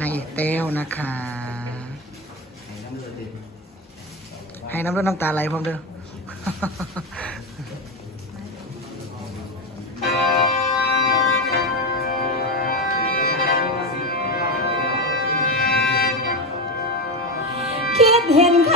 นางเอกเต้วนะคะ ให้น้ำเลือดน้ำตาไหลพร้อมเด้อคิดเห็นค่ะ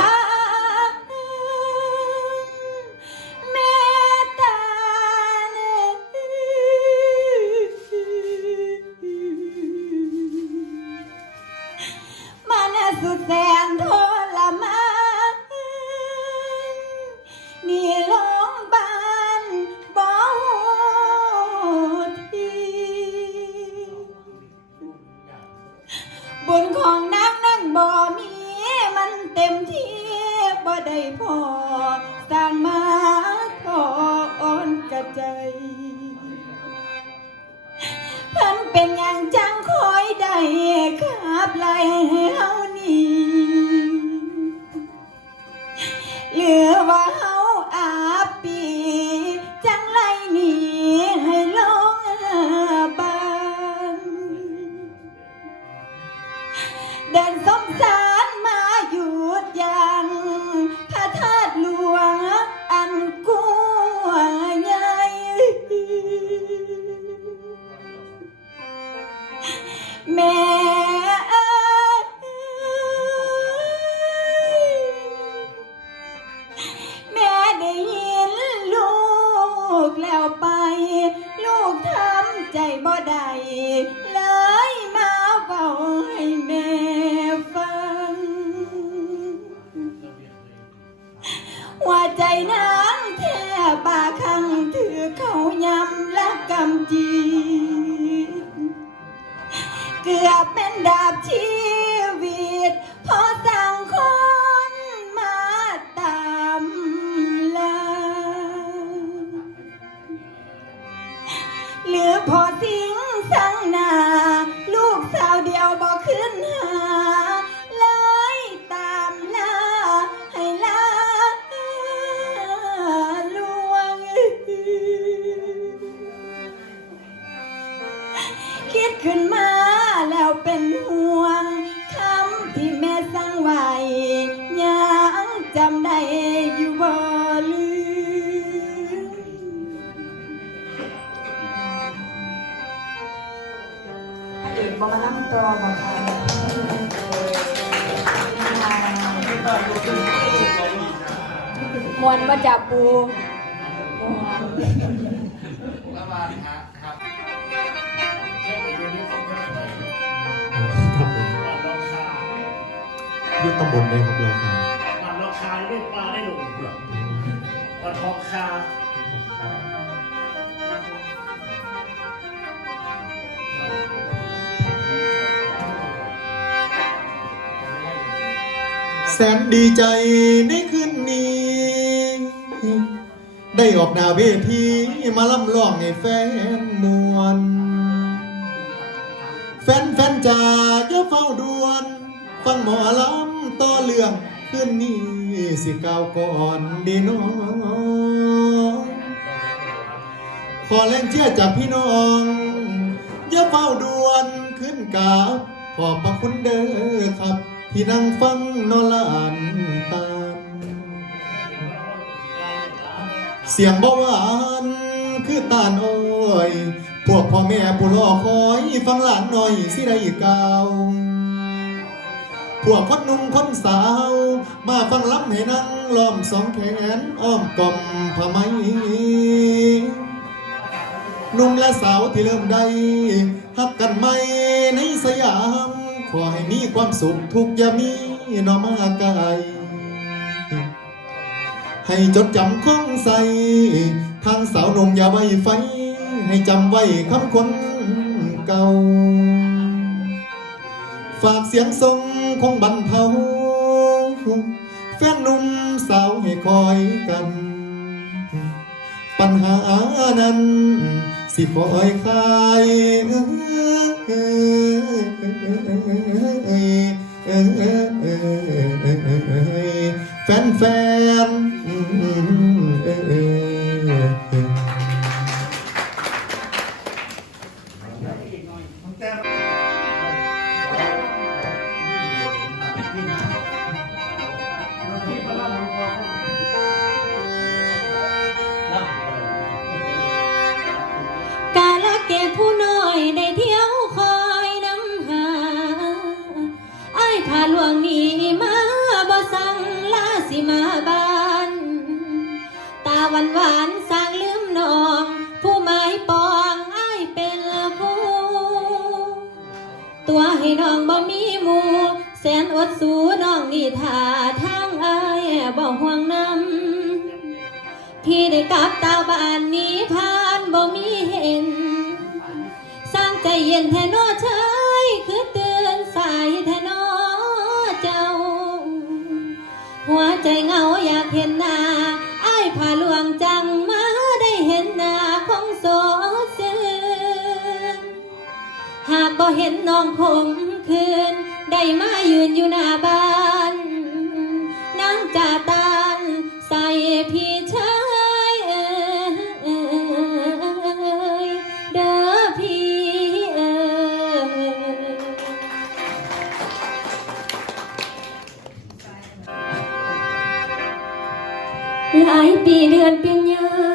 ับไล่ให้เฮานี่เหลือว่าเฮาอาปี จังไล่หนีให้ลงบ้านเดินสมสารมาหยุดยังพระธาตุหลวงอันกว้งใหญ่แม่ ก บอมาล่ำตัวบอกค่ะมวนมาจากปูมวนยุตำบลเลยครับเราครับวันราคาได้ปลาได้หลงเปลือกวันทองคา แสนดีใจในคืนนี้ ได้ออกหน้าเวทีมาล่ำร้องให้แฟนมวนแฟนแฟนจ๋าอย่าเฝ้าดวน ฟังหมอลำต่อเรื่องคืนนี้สิกล่าวก่อนดีน้องขอแรงเชื่อจากพี่น้องอย่าเฝ้าดวนขึ้นกาบขอบพระคุณเด้อครับ ที่นั่งฟังนอละอันตามเสียงเบาหวานคือตาน้อย พวกพ่อแม่ผู้รอคอยฟังหลานหน่อยสิได้กล่าพวกคนหนุ่มคนสาว มาฟังล้ำให้นั่งล้อมสองแขนอ้อมกลมผ้าไมหนุ่มและสาวที่เริ่มได้ฮักกันไหมในสยาม ขอให้มีความสุขทุกอย่ามีหนอมาไกลให้จดจำคงใส่ทางสาวหนุ่มอย่าไว้ไฟ ให้จำไว้คำคนเก่า ฝากเสียงทรงคงบรรเทาแฟนหนุ่มสาวให้คอยกัน ปัญหานั้น สิคอยคลาย แฟนแฟน มาบ้าน ตาหวานหวานสร้างลืมน้อง ผู้ไม้ปองอ้ายเป็นละหูตัวให้น้องบ่มีหมูแสนอดสูน้องนี่ท่าทางอ้ายบ่ห่วงน้ำพี่ได้กลับตาบ้านนี้ผ่านบ่มีเห็น สร้างใจเย็นแท้นอเธอ เห็นน้องคมคืน ได้มายืนอยู่หน้าบ้านนางจ่าตานใส่พี่ชายเอยเด้อพี่เอ้ยหลายปีเดือนเป็นยา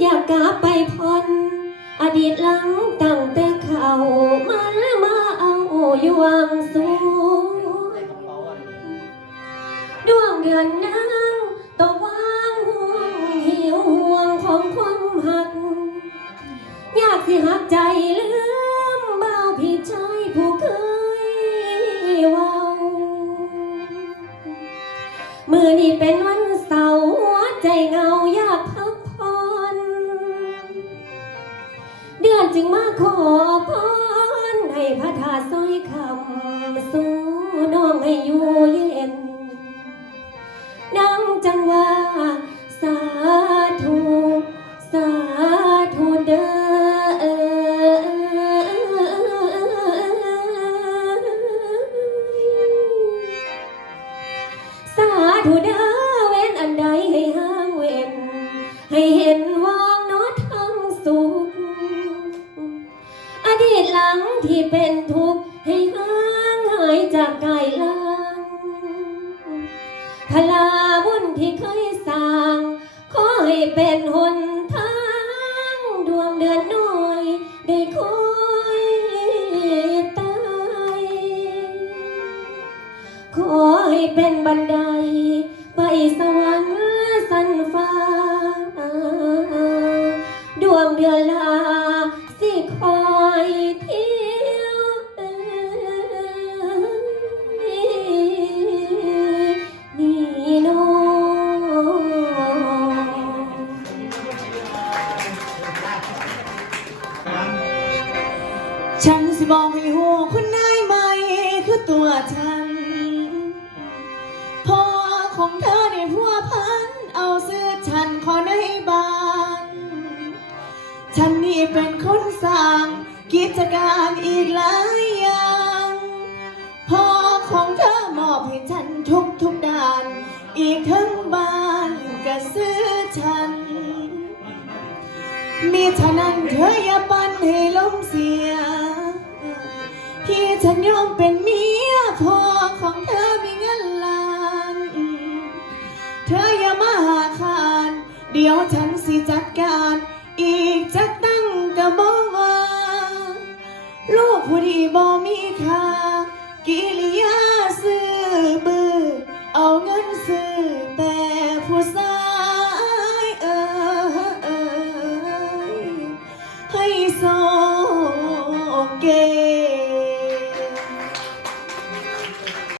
อยากกลับไปพนอดีตหลังตั้งแต่เขามันมาเอาอยู่วังสูง จึงมาขอพรให้พระธาตุสร้อยคำ สู่น้องให้อยู่เย็น ดังจังว่า จากกายลังพลาบุญที่เคยสร้าง ขอให้เป็นหนทาง ดวงเดือนน้อย ได้คอยตายขอให้เป็นบันได ไปสวรรค์สันฟ้า บอกให้หูคุณนายไหมคือตัวฉันพ่อของเธอในพัวพัน เอาเสื้อฉันขอในบ้าน ฉันนี่เป็นคนสร้างกิจการอีกหลายอย่างพ่อของเธอมอบให้ฉันทุกทุกด้าน อีกทั้งบ้านก็ซื้อฉัน มีฉะนั้นเธออย่าปัน ฉันยอมเป็นเมียพ่อของเธอมีเงินล้าน เธออย่ามาหาคาน เดี๋ยวฉันสิจัดการ อีกจะตั้งกระบอกว่า ลูกผู้ดีบ่มีค่ากิริยา